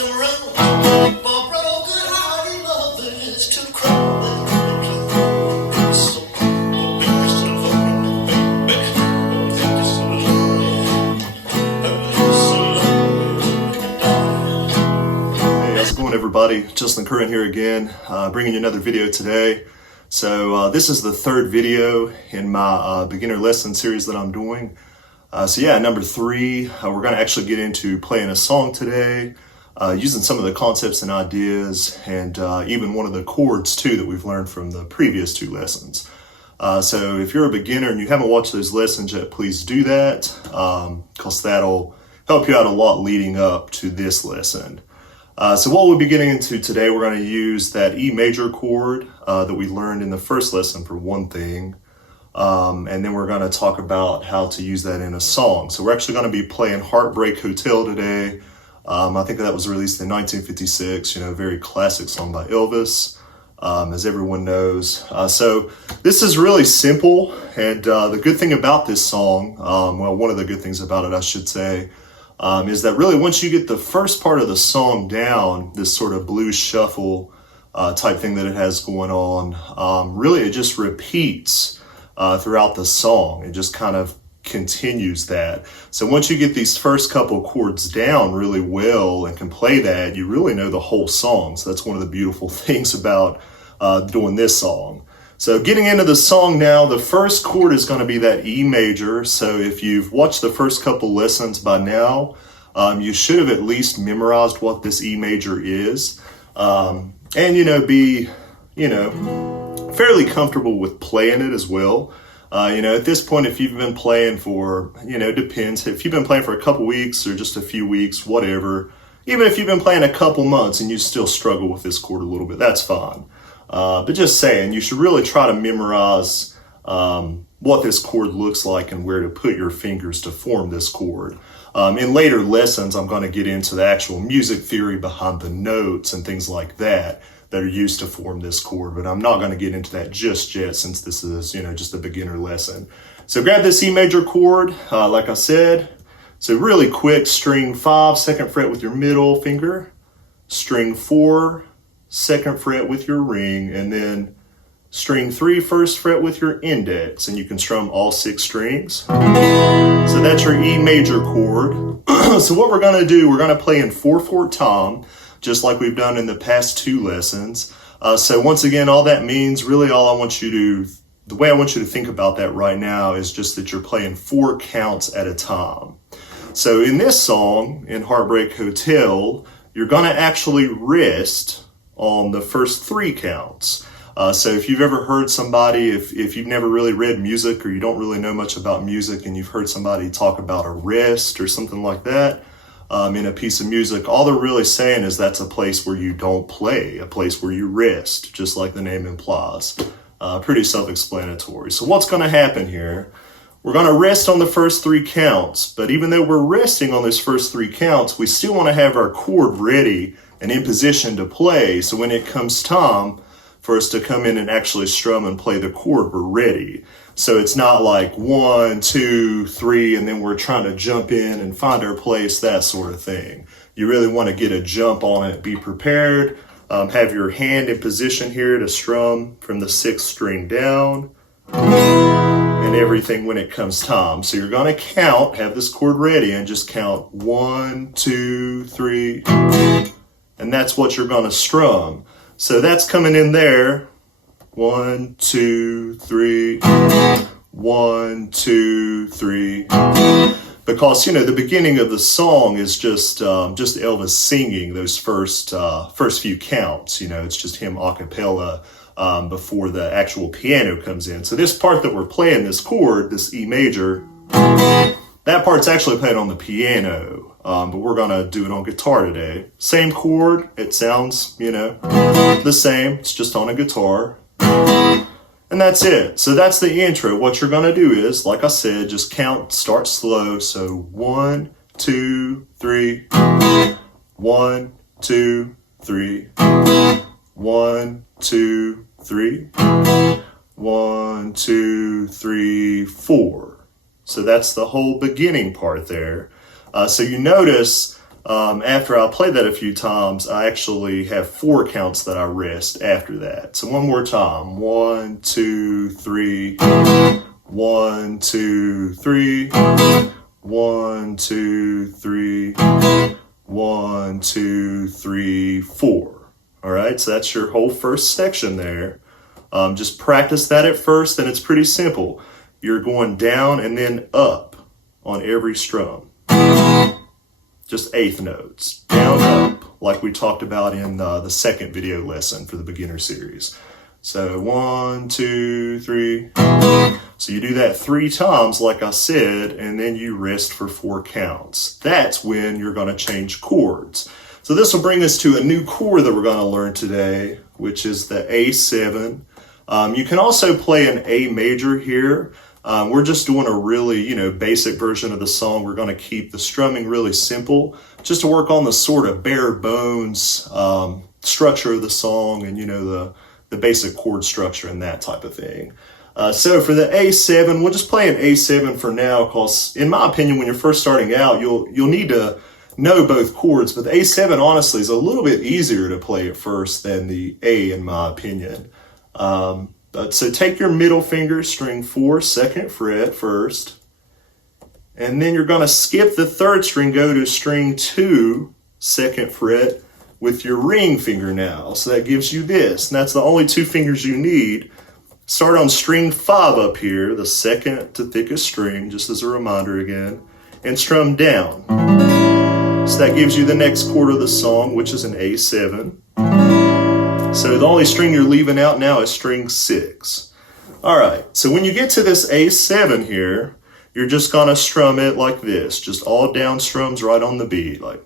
some room for broken-hearted lovers to cry. So, baby, so lonely, baby, baby, so lonely, Hey, how's it going, everybody? Justin Curran here again, bringing you another video today. So this is the third video in my beginner lesson series that I'm doing. Number 3, we're going to actually get into playing a song today, using some of the concepts and ideas, and even one of the chords too that we've learned from the previous 2 lessons. So if you're a beginner and you haven't watched those lessons yet, please do that, because that'll help you out a lot leading up to this lesson. So what we'll be getting into today, we're going to use that E major chord that we learned in the first lesson for one thing. And then we're going to talk about how to use that in a song. So we're actually going to be playing Heartbreak Hotel today. I think that was released in 1956, very classic song by Elvis, as everyone knows. So this is really simple. And the good thing about this song, one of the good things about it, I should say, is that really once you get the first part of the song down, this sort of blues shuffle type thing that it has going on, really it just repeats throughout the song. It just kind of continues that. So once you get these first couple chords down really well and can play that, you really know the whole song. So that's one of the beautiful things about doing this song. So getting into the song now, the first chord is going to be that E major. So if you've watched the first couple lessons by now, you should have at least memorized what this E major is. And, be, fairly comfortable with playing it as well. At this point, if you've been playing for, it depends. If you've been playing for a couple weeks or just a few weeks, whatever, even if you've been playing a couple months and you still struggle with this chord a little bit, that's fine. But just saying, you should really try to memorize what this chord looks like and where to put your fingers to form this chord. In later lessons, I'm going to get into the actual music theory behind the notes and things like that are used to form this chord, but I'm not going to get into that just yet since this is, just a beginner lesson. So grab this E major chord, like I said. So really quick, string 5, 2nd fret with your middle finger, string 4, 2nd fret with your ring, and then string 3, 1st fret with your index, and you can strum all 6 strings. So that's your E major chord. So what we're going to do, we're going to play in 4/4 tom, just like we've done in the past 2 lessons. So once again, all that means, really the way I want you to think about that right now is just that you're playing 4 counts at a time. So in this song, in Heartbreak Hotel, you're going to actually rest on the first 3 counts. So if you've ever heard somebody, if you've never really read music or you don't really know much about music and you've heard somebody talk about a rest or something like that in a piece of music, all they're really saying is that's a place where you don't play, a place where you rest, just like the name implies. Pretty self-explanatory. So what's going to happen here? We're going to rest on the first 3 counts, but even though we're resting on those first 3 counts, we still want to have our chord ready and in position to play. So when it comes time for us to come in and actually strum and play the chord, we're ready. So it's not like 1, 2, 3, and then we're trying to jump in and find our place, that sort of thing. You really want to get a jump on it, be prepared, have your hand in position here to strum from the 6th string down, and everything when it comes time. So you're going to count, have this chord ready, and just count 1, 2, 3, and that's what you're going to strum. So that's coming in there. 1, 2, 3, 1, 2, 3. Because, the beginning of the song is just Elvis singing those first few counts. It's just him a cappella before the actual piano comes in. So this part that we're playing, this chord, this E major, that part's actually played on the piano. But we're going to do it on guitar today. Same chord. It sounds, the same. It's just on a guitar. And that's it. So that's the intro. What you're going to do is, like I said, just count, start slow. So 1, 2, 3. 1, 2, 3. 1, 2, 3. 1, 2, 3, 4. So that's the whole beginning part there. So you notice After I play that a few times, I actually have 4 counts that I rest after that. So one more time. 1, 2, 3. 1, 2, 3. 1, 2, 3. 1, 2, 3, 4. All right, so that's your whole first section there. Just practice that at first, and it's pretty simple. You're going down and then up on every strum. Just eighth notes, down, up, like we talked about in the second video lesson for the beginner series. So 1, 2, 3. So you do that 3 times, like I said, and then you rest for 4 counts. That's when you're going to change chords. So this will bring us to a new chord that we're going to learn today, which is the A7. You can also play an A major here. We're just doing a really, basic version of the song. We're going to keep the strumming really simple, just to work on the sort of bare bones structure of the song and, the basic chord structure and that type of thing. So for the A7, we'll just play an A7 for now, because in my opinion, when you're first starting out, you'll need to know both chords, but the A7 honestly is a little bit easier to play at first than the A, in my opinion. So take your middle finger, string 4, 2nd fret first, and then you're going to skip the 3rd string, go to string 2, 2nd fret with your ring finger now. So that gives you this, and that's the only 2 fingers you need. Start on string 5 up here, the 2nd to thickest string, just as a reminder again, and strum down. So that gives you the next chord of the song, which is an A7. So the only string you're leaving out now is string 6. All right, so when you get to this A7 here, you're just gonna strum it like this, just all down strums right on the beat, like.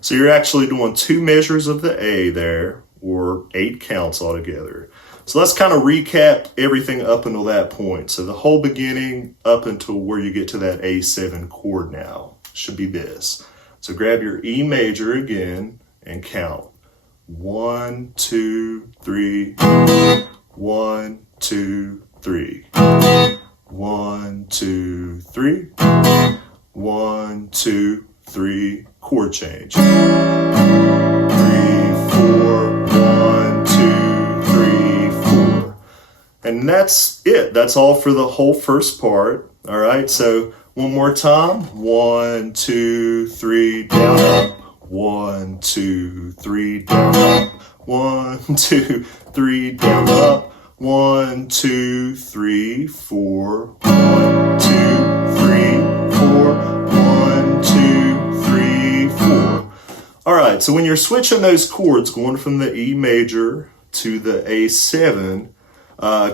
So you're actually doing 2 measures of the A there, or 8 counts altogether. So let's kind of recap everything up until that point. So the whole beginning up until where you get to that A7 chord now should be this. So grab your E major again and count. 1, 2, 3. 1, 2, 3. 1, 2, 3. 1, 2, 3. Chord change. 3, 4. 1, 2, 3, 4. And that's it. That's all for the whole first part. All right, so one more time. 1, 2, 3, down, up. 1, 2, 3, down, up. 1, 2, 3, down, up. 1, 2, 3, 4. 1, 2, 3, 4. 1, 2, 3, 4. All right, so when you're switching those chords, going from the E major to the A7,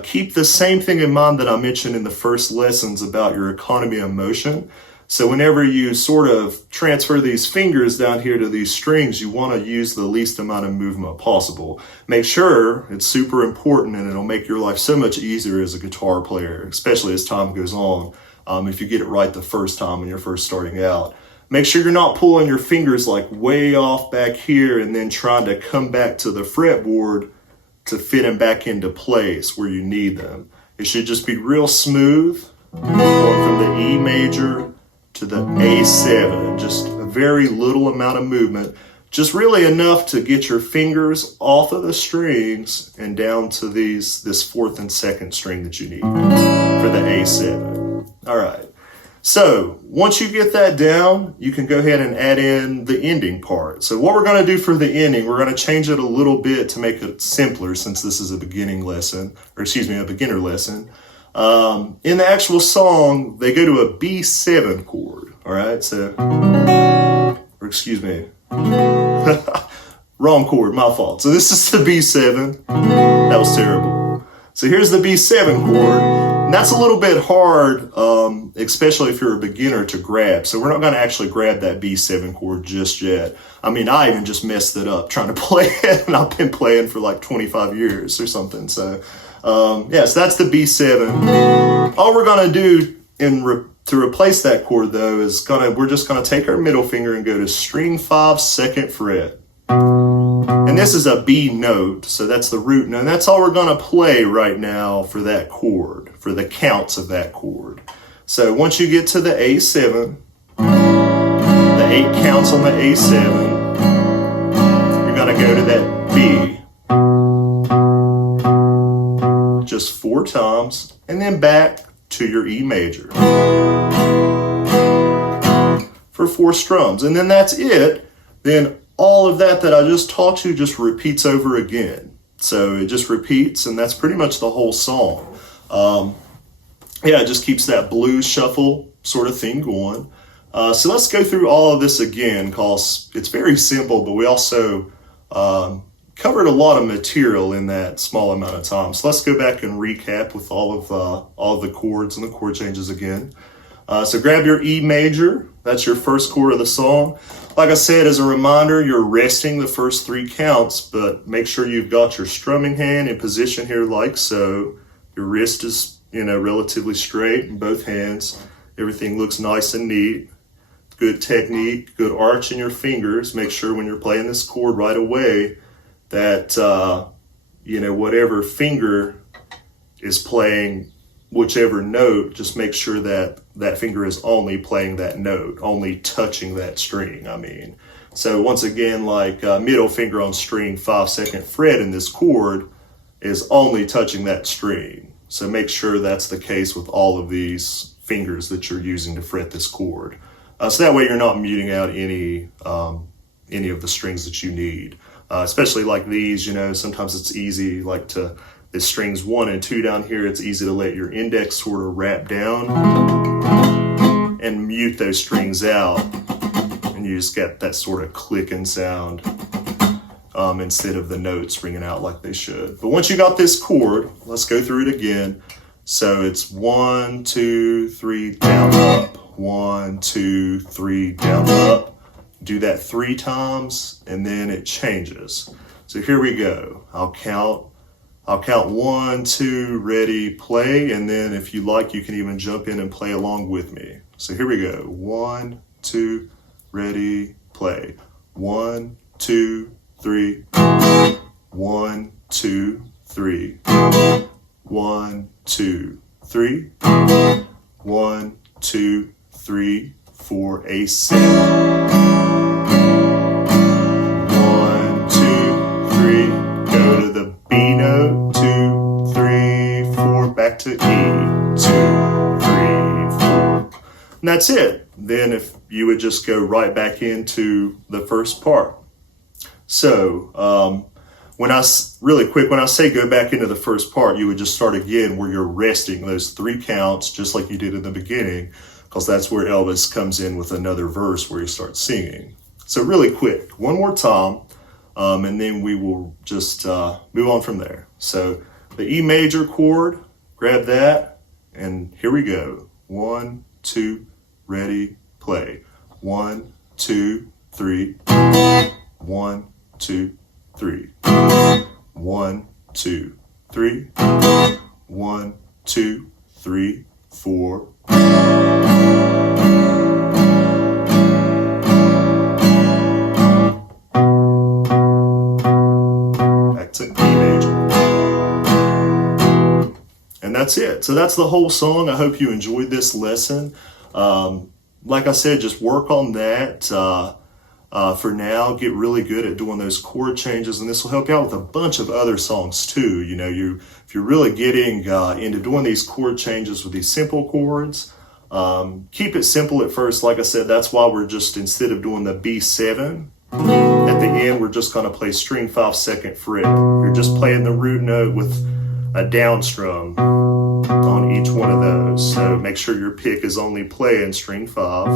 keep the same thing in mind that I mentioned in the first lessons about your economy of motion. So whenever you sort of transfer these fingers down here to these strings, you want to use the least amount of movement possible. Make sure, it's super important, and it'll make your life so much easier as a guitar player, especially as time goes on, if you get it right the first time when you're first starting out. Make sure you're not pulling your fingers like way off back here and then trying to come back to the fretboard to fit them back into place where you need them. It should just be real smooth, going from the E major to the A7, just a very little amount of movement, just really enough to get your fingers off of the strings and down to this 4th and 2nd string that you need for the A7. All right, so once you get that down, you can go ahead and add in the ending part. So what we're going to do for the ending, we're going to change it a little bit to make it simpler, since this is a beginner lesson. In the actual song, they go to a B7 chord. All right, so, or excuse me, wrong chord, my fault. So this is the B7. That was terrible. So here's the B7 chord. And that's a little bit hard, especially if you're a beginner, to grab. So we're not going to actually grab that B7 chord just yet. I mean, I even just messed it up trying to play it, and I've been playing for like 25 years or something. So, so that's the B7. All we're going to do to replace that chord, though, is we're just going to take our middle finger and go to string 5, 2nd fret. And this is a B note, so that's the root note. And that's all we're going to play right now for that chord, for the counts of that chord. So once you get to the A7, the 8 counts on the A7, you're going to go to that B just 4 times, and then back to your E major for 4 strums. And then that's it. Then all of that I just taught you just repeats over again. So it just repeats, and that's pretty much the whole song. Yeah, it just keeps that blues shuffle sort of thing going. So let's go through all of this again, because it's very simple, but we also covered a lot of material in that small amount of time. So let's go back and recap with all of the chords and the chord changes again. So grab your E major. That's your first chord of the song. Like I said, as a reminder, you're resting the first 3 counts, but make sure you've got your strumming hand in position here like so. Your wrist is, relatively straight in both hands. Everything looks nice and neat. Good technique, good arch in your fingers. Make sure when you're playing this chord right away that, whatever finger is playing whichever note, just make sure that that finger is only playing that note, only touching that string, So once again, like middle finger on string 5/2 fret in this chord is only touching that string. So make sure that's the case with all of these fingers that you're using to fret this chord. So that way you're not muting out any of the strings that you need. Especially like these, sometimes it's easy the strings 1 and 2 down here, it's easy to let your index sort of wrap down and mute those strings out. And you just get that sort of clicking sound instead of the notes ringing out like they should. But once you got this chord, let's go through it again. So it's 1, 2, 3, down, up. 1, 2, 3, down, up. Do that 3 times and then it changes. So here we go. I'll count 1, 2, ready, play, and then if you like, you can even jump in and play along with me. So here we go. 1, 2, ready, play. 1, 2, 3. 1, 2, 3. 1, 2, 3. 1, 2, 3, 4, A7. 1, 2, 3. Go to the B note. 2, 3, 4. Back to E. 2, 3, 4. And that's it. Then if you would just go right back into the first part. So when I say go back into the first part, you would just start again where you're resting those 3 counts just like you did in the beginning, because that's where Elvis comes in with another verse where he starts singing. So really quick, one more time, and then we will just move on from there. So the E major chord, grab that, and here we go. 1, 2, ready, play. 1, 2, 3. 1, 2, 3. 1, 2, 3. 1, 2, 3, 4. Back to E major. And that's it. So that's the whole song. I hope you enjoyed this lesson. Like I said, just work on that. For now, get really good at doing those chord changes, and this will help you out with a bunch of other songs too. If you're really getting into doing these chord changes with these simple chords, keep it simple at first. Like I said, that's why we're just, instead of doing the B7 at the end, we're just going to play string 5/2 fret. You're just playing the root note with a down strum on each one of those. So make sure your pick is only playing string 5.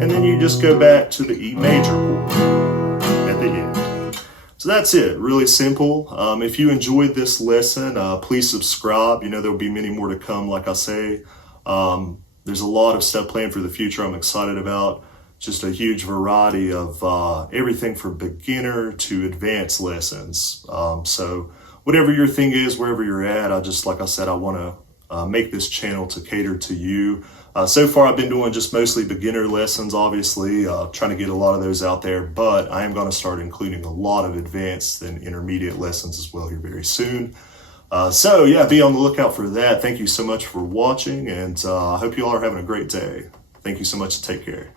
And then you just go back to the E major chord at the end. So that's it, really simple. If you enjoyed this lesson, please subscribe. There'll be many more to come, like I say. There's a lot of stuff planned for the future I'm excited about. Just a huge variety of everything from beginner to advanced lessons. So whatever your thing is, wherever you're at, like I said, I want to make this channel to cater to you. So far, I've been doing just mostly beginner lessons, obviously, trying to get a lot of those out there, but I am going to start including a lot of advanced and intermediate lessons as well here very soon. So yeah, be on the lookout for that. Thank you so much for watching, and I hope you all are having a great day. Thank you so much. Take care.